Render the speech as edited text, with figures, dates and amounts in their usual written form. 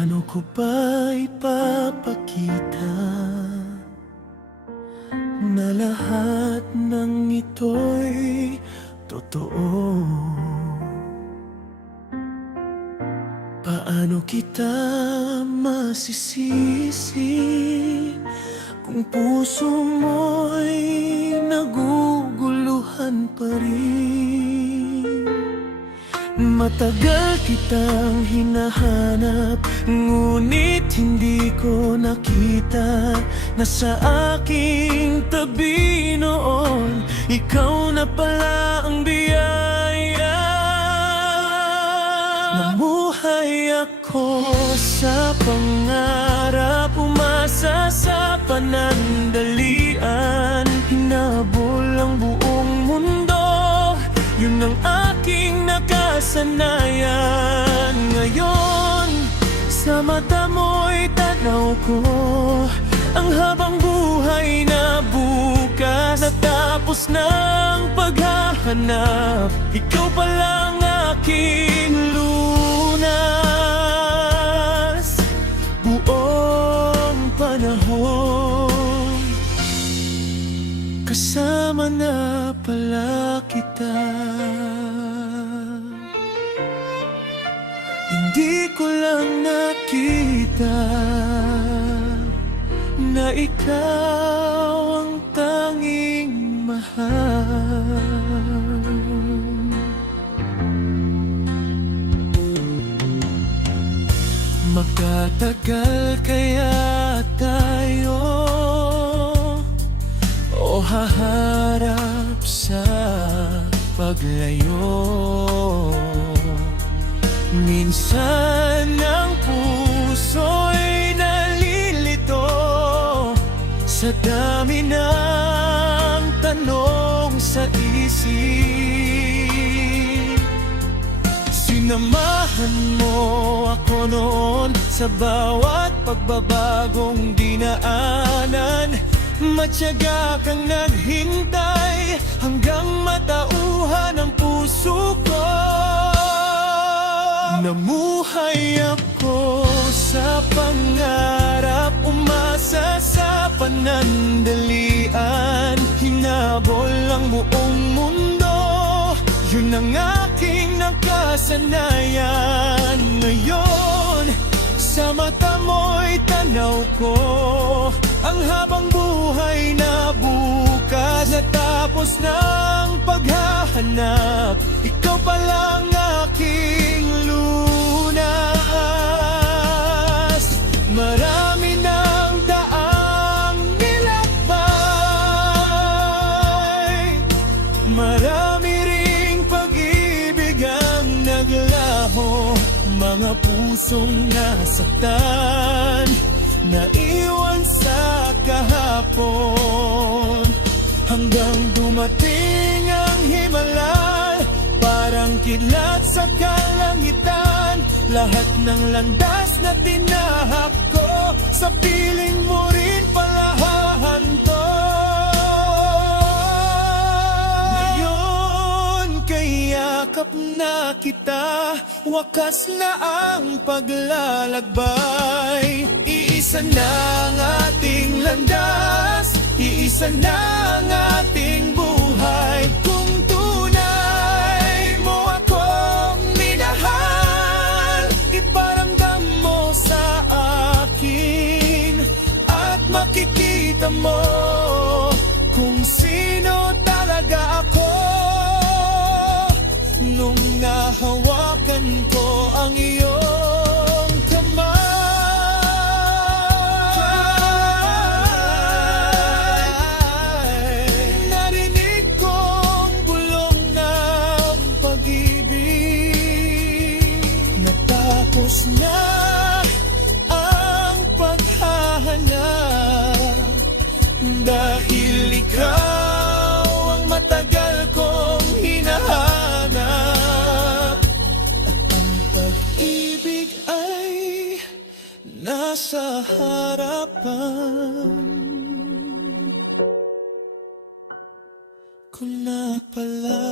Paano ko ba ipapakita na lahat ng ito'y totoo? Paano kita masisisi kung puso mo'y naguguluhan pa rin? Matagal kitang hinahanap, ngunit hindi ko nakita na sa aking tabi noon, ikaw na pala ang biyaya. Namuhay ako sa pangarap, umasa sa panandalian, hinabol ang buong mundo, yun ang aking nakasanayan. Ngayon, sa mata mo'y tanaw ko ang habang buhay na bukas. Natapos ng paghahanap, ikaw palang aking lunas. Buong panahon, kasama na pala kita. Hindi ko lang nakita na ikaw ang tanging mahal. Magtatagal kaya tayo o haharap sa paglayo? Minsan ang puso'y nalilito sa dami ng tanong sa isip. Sinamahan mo ako noon sa bawat pagbabagong dinaanan. Matyaga kang naghintay hanggang matauhan ang puso ko. Namuhay ako sa pangarap, umasa sa panandalian, hinabol ang buong mundo, yun ang aking nakasanayan. Ngayon, sa mata mo'y tanaw ko ang habang buhay na bukas. Natapos ng paghahanap, ikaw palang aking lunas. Marami ng daang nilakbay, marami ring pag-ibig ang naglaho, mga pusong nasaktan, naiwan sa kahapon, hanggang dumating ang himala, parang kidlat sa kalangitan. Lahat ng landas na tinahak ko, sa piling mo rin pala hahanto. Ngayon, kayakap na kita, wakas na ang paglalakbay. Iisa na ang ating landas, iisa na ang ating buhay. Kung tunay mo akong minahal, iparamdam mo sa akin at makikita mo kung sino talaga ako. Nung nahawakan ko ang iyong kamay, narinig kong bulong ng pag-ibig. Natapos na ang paghahanap, dahil ikaw ang matagal kong hinahanap. At ang pag-ibig ay nasa harapan ko na pala.